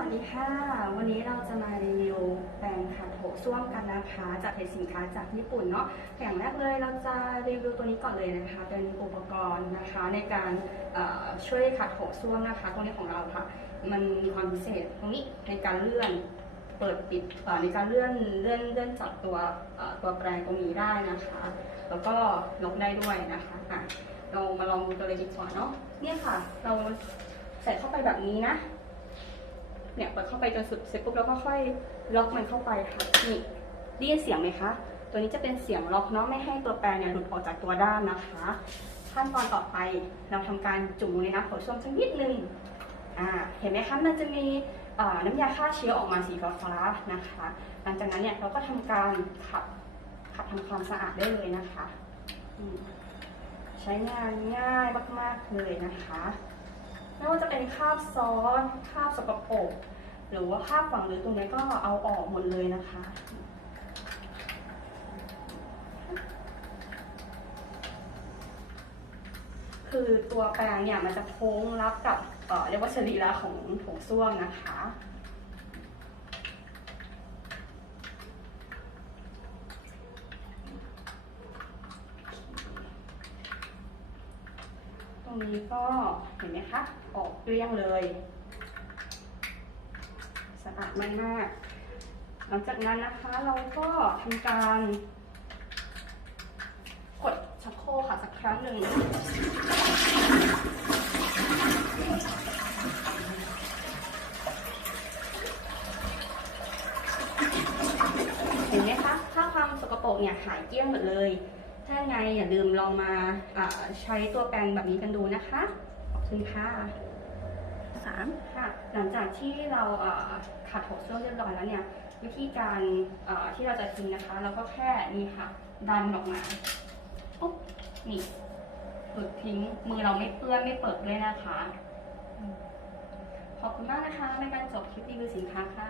วัสดีค่ะ วันนี้เราจะมารีวิวแปรงขัดโถส้วมกันนะคะ จากเพจสินค้าจากญี่ปุ่นเนาะอย่างแรกเลยเราจะรีวิวตัวนี้ก่อนเลยนะคะ เป็นอุปกรณ์นะคะในการช่วยขัดโถส้วมนะคะ ตรงนี้ของเราค่ะ มันมีความพิเศษตรงนี้ในการเลื่อนเปิดปิดในการเลื่อนเลื่อนเลื่อนจับตัวตัวแปรงตรงนี้ได้นะคะ แล้วก็ยกได้ด้วยนะคะอะเรามาลองดูกันเลยดีกว่าเนาะเนี่ยค่ะ เราใส่เข้าไปแบบนี้นะ เนี่ยเปิดเข้าไปจนสุดเสร็จปุ๊บแล้วก็ค่อยล็อกมันเข้าไปค่ะนี่ได้ยินเสียงไหมคะตัวนี้จะเป็นเสียงล็อกเนาะไม่ให้ตัวแปรเนี่ยหลุดออกจากตัวด้ามนะคะ ขั้นตอนต่อไปเราทำการจุ่มลงในน้ำโถส้วมสักนิดนึงอ่าเห็นไหมคะมันจะมีน้ำยาฆ่าเชื้อออกมาสีฟ้าๆนะคะ หลังจากนั้นเนี่ยเราก็ทำการขัดขัดทำความสะอาดได้เลยนะคะ ใช้งานง่ายมากๆเลยนะคะ ไม่ว่าจะเป็นคราบซอสคราบสกปรกหรือว่าคราบฝังหรือตรงนี้ก็เอาออกหมดเลยนะคะ คือตัวแปรงเนี่ยมันจะโค้งรับกับเรียกว่าสรีระของโถส้วมนะคะ รงนี้ก็เห็นไหมคะ ออกเกลี้ยงเลยสะอาดมากมาก หลังจากนั้นนะคะเราก็ทำการกดชักโครกค่ะสักครั้งหนึ่งเห็นไหมคะ ถ้าความสกปรกเนี่ยหายเกลี้ยงหมดเลย ถ้ายังไงอย่าลืมลองมาอ่าใช้ตัวแปรงแบบนี้กันดูนะคะ ขอบคุณค่ะสามค่ะหลังจากที่เราอ่าขัดโถส้วมเรียบร้อยแล้วเนี่ยวิธีการอ่าที่เราจะทิ้งนะคะ เราก็แค่นี่ค่ะ ดันออกมาปุ๊บนี่หลุดทิ้งมือเราไม่เปื้อนไม่เปิดด้วยนะคะอืมขอบคุณมากนะคะในการจบคลิปรีวิวสินค้าค่ะ